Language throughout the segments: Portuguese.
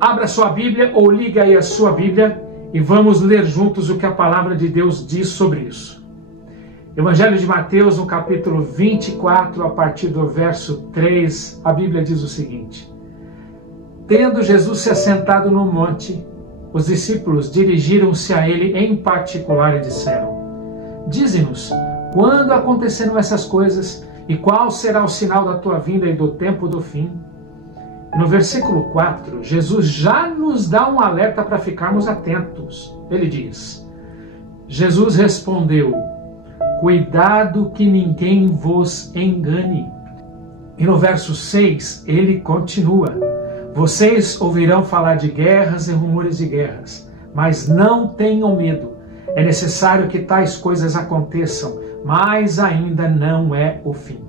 Abra sua Bíblia ou ligue aí a sua Bíblia e vamos ler juntos o que a palavra de Deus diz sobre isso. Evangelho de Mateus, no capítulo 24, a partir do verso 3, a Bíblia diz o seguinte: Tendo Jesus se assentado no monte, os discípulos dirigiram-se a ele em particular e disseram: Dize-nos, quando acontecerão essas coisas e qual será o sinal da tua vinda e do tempo do fim? No versículo 4, Jesus já nos dá um alerta para ficarmos atentos. Ele diz: Jesus respondeu: Cuidado que ninguém vos engane. E no verso 6, ele continua: Vocês ouvirão falar de guerras e rumores de guerras, mas não tenham medo. É necessário que tais coisas aconteçam, mas ainda não é o fim.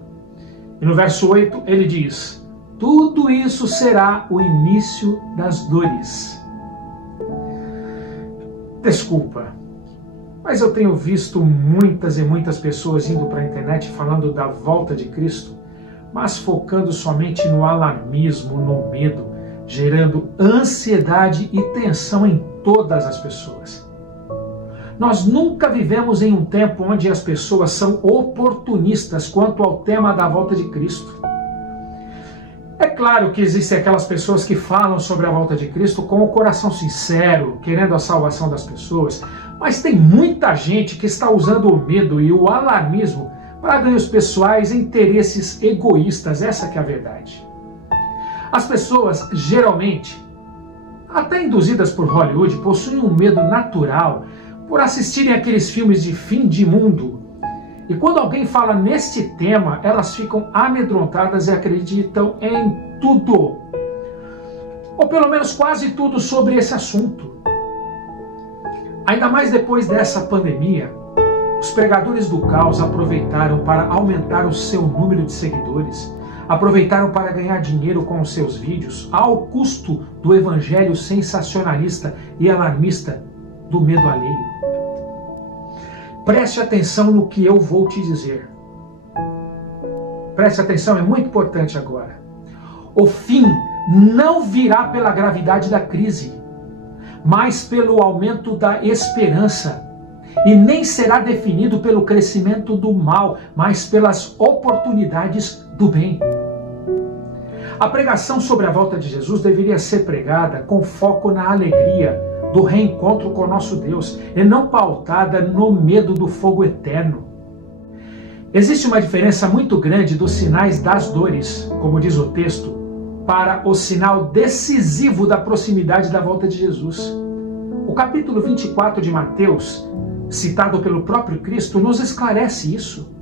E no verso 8, ele diz: Tudo isso será o início das dores. Desculpa, mas eu tenho visto muitas e muitas pessoas indo para a internet falando da volta de Cristo, mas focando somente no alarmismo, no medo, gerando ansiedade e tensão em todas as pessoas. Nós nunca vivemos em um tempo onde as pessoas são oportunistas quanto ao tema da volta de Cristo. É claro que existem aquelas pessoas que falam sobre a volta de Cristo com o coração sincero, querendo a salvação das pessoas, mas tem muita gente que está usando o medo e o alarmismo para ganhos pessoais e interesses egoístas, essa que é a verdade. As pessoas, geralmente, até induzidas por Hollywood, possuem um medo natural por assistirem aqueles filmes de fim de mundo. E quando alguém fala neste tema, elas ficam amedrontadas e acreditam em tudo, ou pelo menos quase tudo sobre esse assunto. Ainda mais depois dessa pandemia, os pregadores do caos aproveitaram para aumentar o seu número de seguidores, aproveitaram para ganhar dinheiro com os seus vídeos, ao custo do evangelho sensacionalista e alarmista do medo alheio. Preste atenção no que eu vou te dizer. Preste atenção, é muito importante agora. O fim não virá pela gravidade da crise, mas pelo aumento da esperança. E nem será definido pelo crescimento do mal, mas pelas oportunidades do bem. A pregação sobre a volta de Jesus deveria ser pregada com foco na alegria do reencontro com o nosso Deus, e não pautada no medo do fogo eterno. Existe uma diferença muito grande dos sinais das dores, como diz o texto, para o sinal decisivo da proximidade da volta de Jesus. O capítulo 24 de Mateus, citado pelo próprio Cristo, nos esclarece isso.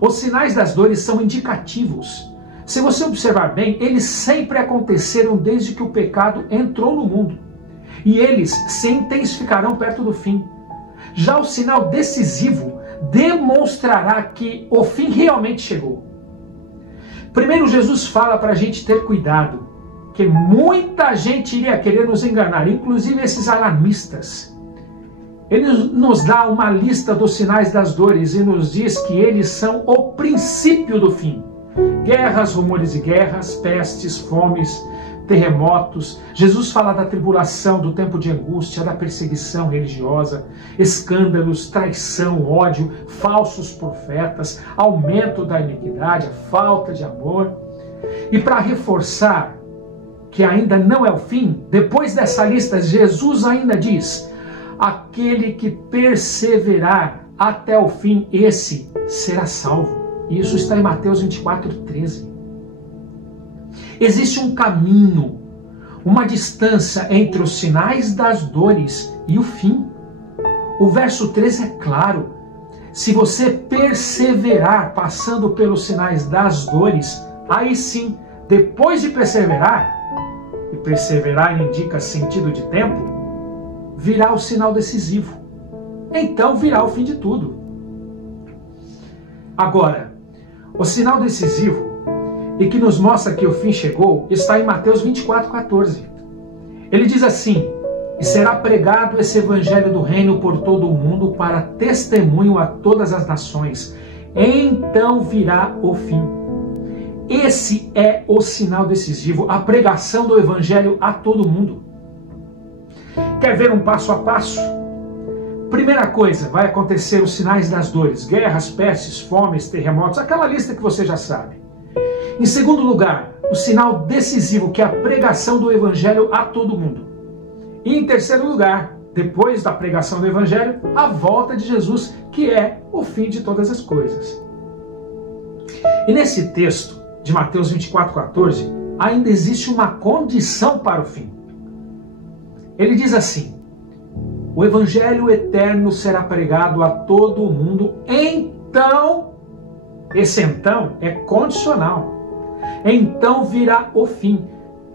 Os sinais das dores são indicativos. Se você observar bem, eles sempre aconteceram desde que o pecado entrou no mundo. E eles se intensificarão perto do fim. Já o sinal decisivo demonstrará que o fim realmente chegou. Primeiro, Jesus fala para a gente ter cuidado, que muita gente iria querer nos enganar, inclusive esses alarmistas. Ele nos dá uma lista dos sinais das dores e nos diz que eles são o princípio do fim. Guerras, rumores de guerras, pestes, fomes, terremotos. Jesus fala da tribulação, do tempo de angústia, da perseguição religiosa, escândalos, traição, ódio, falsos profetas, aumento da iniquidade, a falta de amor. E para reforçar que ainda não é o fim, depois dessa lista, Jesus ainda diz: aquele que perseverar até o fim, esse será salvo. E isso está em Mateus 24:13. Existe um caminho, uma distância entre os sinais das dores e o fim. O verso 13 é claro. Se você perseverar passando pelos sinais das dores, aí sim, depois de perseverar, e perseverar indica sentido de tempo, virá o sinal decisivo. Então virá o fim de tudo. Agora, o sinal decisivo e que nos mostra que o fim chegou está em Mateus 24:14. Ele diz assim: E será pregado esse evangelho do reino por todo o mundo para testemunho a todas as nações. Então virá o fim. Esse é o sinal decisivo, a pregação do evangelho a todo mundo. Quer ver um passo a passo? Primeira coisa, vai acontecer os sinais das dores, guerras, pestes, fomes, terremotos, aquela lista que você já sabe. Em segundo lugar, o sinal decisivo, que é a pregação do evangelho a todo mundo. E em terceiro lugar, depois da pregação do evangelho, a volta de Jesus, que é o fim de todas as coisas. E nesse texto de Mateus 24:14, ainda existe uma condição para o fim. Ele diz assim: o evangelho eterno será pregado a todo o mundo, então, esse então é condicional, então virá o fim.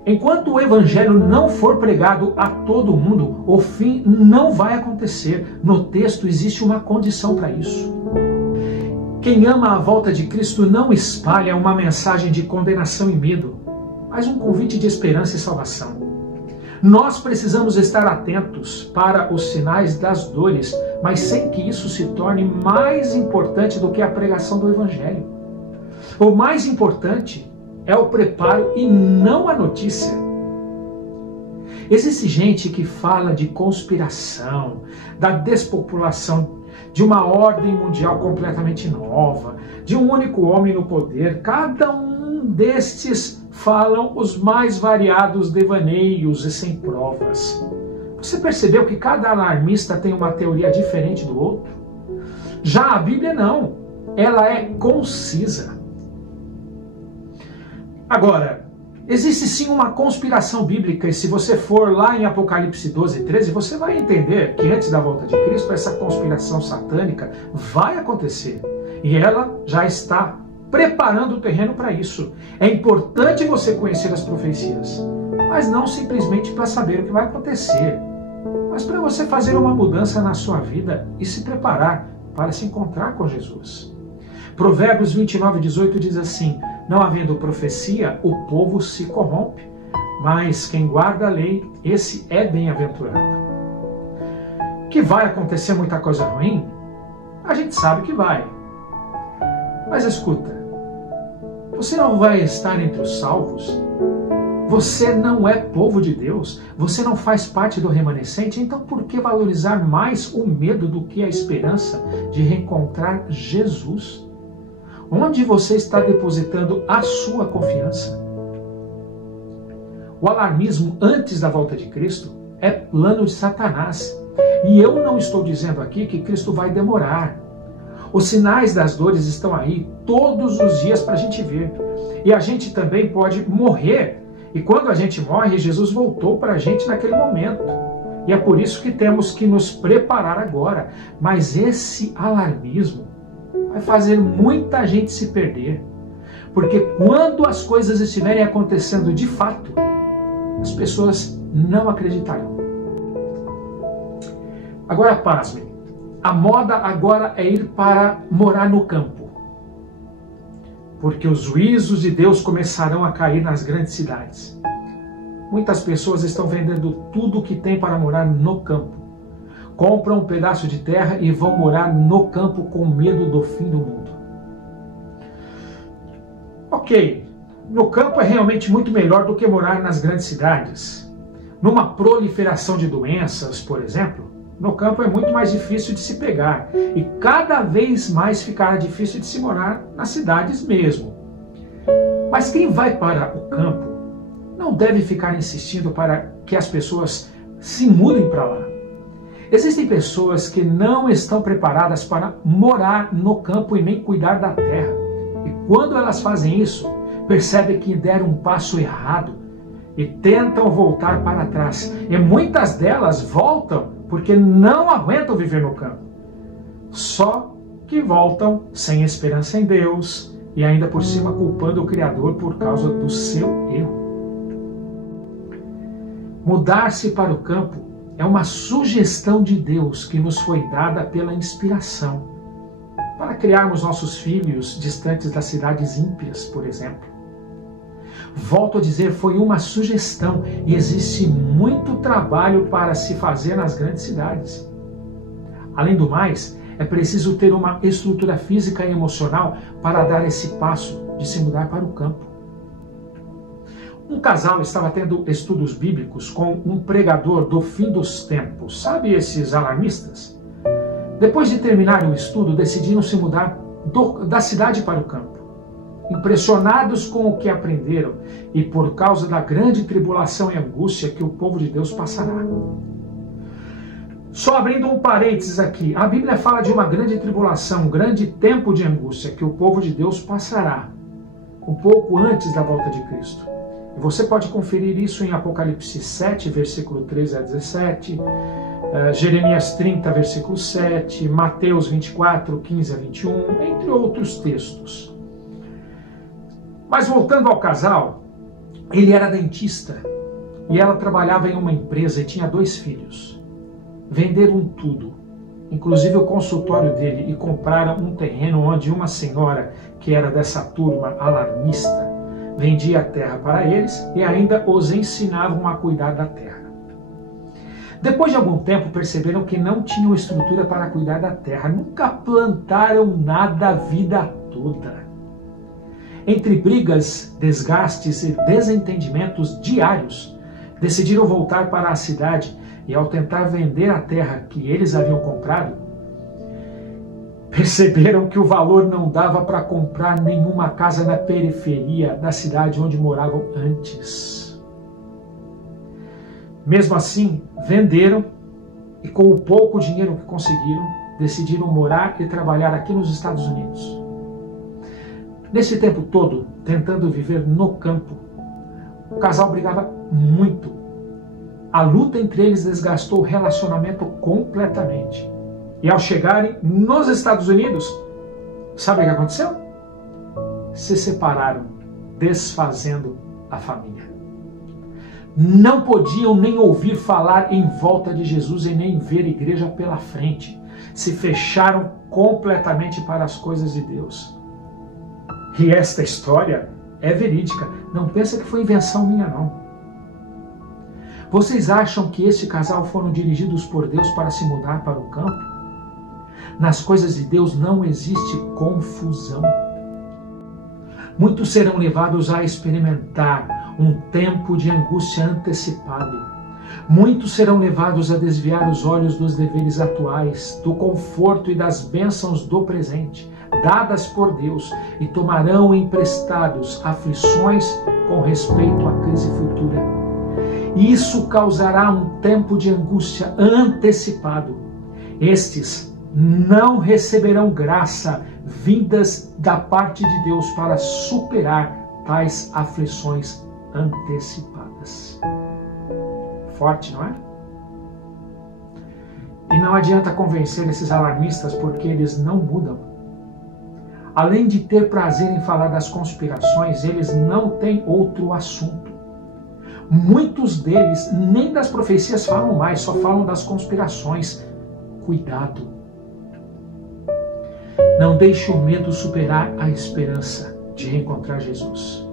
Enquanto o evangelho não for pregado a todo mundo, o fim não vai acontecer. No texto existe uma condição para isso. Quem ama a volta de Cristo não espalha uma mensagem de condenação e medo, mas um convite de esperança e salvação. Nós precisamos estar atentos para os sinais das dores, mas sem que isso se torne mais importante do que a pregação do evangelho. O mais importante é o preparo e não a notícia. Existe gente que fala de conspiração, da despopulação, de uma ordem mundial completamente nova, de um único homem no poder. Cada um destes falam os mais variados devaneios e sem provas. Você percebeu que cada alarmista tem uma teoria diferente do outro? Já a Bíblia não, ela é concisa. Agora, existe sim uma conspiração bíblica, e se você for lá em Apocalipse 12:13, você vai entender que antes da volta de Cristo, essa conspiração satânica vai acontecer. E ela já está preparando o terreno para isso. É importante você conhecer as profecias, mas não simplesmente para saber o que vai acontecer, mas para você fazer uma mudança na sua vida e se preparar para se encontrar com Jesus. Provérbios 29:18 diz assim: não havendo profecia, o povo se corrompe, mas quem guarda a lei, esse é bem-aventurado. Que vai acontecer muita coisa ruim? A gente sabe que vai. Mas escuta, você não vai estar entre os salvos? Você não é povo de Deus? Você não faz parte do remanescente? Então por que valorizar mais o medo do que a esperança de reencontrar Jesus? Onde você está depositando a sua confiança? O alarmismo antes da volta de Cristo é plano de Satanás. E eu não estou dizendo aqui que Cristo vai demorar. Os sinais das dores estão aí todos os dias para a gente ver. E a gente também pode morrer. E quando a gente morre, Jesus voltou para a gente naquele momento. E é por isso que temos que nos preparar agora. Mas esse alarmismo vai fazer muita gente se perder. Porque quando as coisas estiverem acontecendo de fato, as pessoas não acreditarão. Agora pasmem. A moda agora é ir para morar no campo. Porque os juízos de Deus começarão a cair nas grandes cidades. Muitas pessoas estão vendendo tudo o que tem para morar no campo. Compram um pedaço de terra e vão morar no campo com medo do fim do mundo. Ok, no campo é realmente muito melhor do que morar nas grandes cidades. Numa proliferação de doenças, por exemplo, no campo é muito mais difícil de se pegar e cada vez mais ficará difícil de se morar nas cidades mesmo. Mas quem vai para o campo não deve ficar insistindo para que as pessoas se mudem para lá. Existem pessoas que não estão preparadas para morar no campo e nem cuidar da terra. E quando elas fazem isso, percebem que deram um passo errado e tentam voltar para trás. E muitas delas voltam porque não aguentam viver no campo. Só que voltam sem esperança em Deus e ainda por cima culpando o Criador por causa do seu erro. Mudar-se para o campo é uma sugestão de Deus que nos foi dada pela inspiração, para criarmos nossos filhos distantes das cidades ímpias, por exemplo. Volto a dizer, foi uma sugestão e existe muito trabalho para se fazer nas grandes cidades. Além do mais, é preciso ter uma estrutura física e emocional para dar esse passo, de se mudar para o campo. Um casal estava tendo estudos bíblicos com um pregador do fim dos tempos. Sabe esses alarmistas? Depois de terminar o estudo, decidiram se mudar da cidade para o campo. Impressionados com o que aprenderam e por causa da grande tribulação e angústia que o povo de Deus passará. Só abrindo um parênteses aqui, a Bíblia fala de uma grande tribulação, um grande tempo de angústia que o povo de Deus passará, um pouco antes da volta de Cristo. E você pode conferir isso em Apocalipse 7, versículo 13 a 17, Jeremias 30, versículo 7, Mateus 24, 15 a 21, entre outros textos. Mas voltando ao casal, ele era dentista e ela trabalhava em uma empresa e tinha 2 filhos. Venderam tudo, inclusive o consultório dele, e compraram um terreno onde uma senhora, que era dessa turma alarmista, vendia a terra para eles e ainda os ensinavam a cuidar da terra. Depois de algum tempo perceberam que não tinham estrutura para cuidar da terra, nunca plantaram nada a vida toda. Entre brigas, desgastes e desentendimentos diários, decidiram voltar para a cidade e, ao tentar vender a terra que eles haviam comprado, perceberam que o valor não dava para comprar nenhuma casa na periferia da cidade onde moravam antes. Mesmo assim, venderam e, com o pouco dinheiro que conseguiram, decidiram morar e trabalhar aqui nos Estados Unidos. Nesse tempo todo, tentando viver no campo, o casal brigava muito. A luta entre eles desgastou o relacionamento completamente. E ao chegarem nos Estados Unidos, sabe o que aconteceu? Se separaram, desfazendo a família. Não podiam nem ouvir falar em volta de Jesus e nem ver igreja pela frente. Se fecharam completamente para as coisas de Deus. E esta história é verídica. Não pensa que foi invenção minha, não. Vocês acham que esse casal foram dirigidos por Deus para se mudar para o campo? Nas coisas de Deus não existe confusão. Muitos serão levados a experimentar um tempo de angústia antecipado. Muitos serão levados a desviar os olhos dos deveres atuais, do conforto e das bênçãos do presente, dadas por Deus, e tomarão emprestados aflições com respeito à crise futura. Isso causará um tempo de angústia antecipado. Estes não receberão graça vindas da parte de Deus para superar tais aflições antecipadas. Forte, não é? E não adianta convencer esses alarmistas porque eles não mudam. Além de ter prazer em falar das conspirações, eles não têm outro assunto. Muitos deles nem das profecias falam mais, só falam das conspirações. Cuidado. Não deixe o medo superar a esperança de reencontrar Jesus.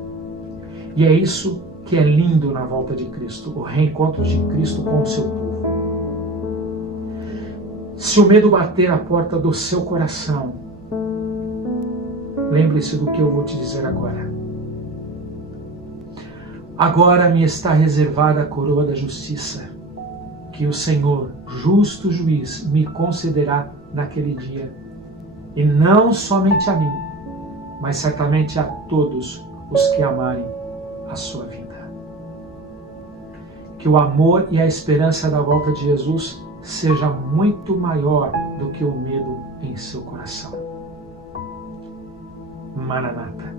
E é isso que é lindo na volta de Cristo, o reencontro de Cristo com o seu povo. Se o medo bater a porta do seu coração, lembre-se do que eu vou te dizer agora. Agora me está reservada a coroa da justiça, que o Senhor, justo juiz, me concederá naquele dia. E não somente a mim, mas certamente a todos os que amarem a sua vida. Que o amor e a esperança da volta de Jesus seja muito maior do que o medo em seu coração. Maranata.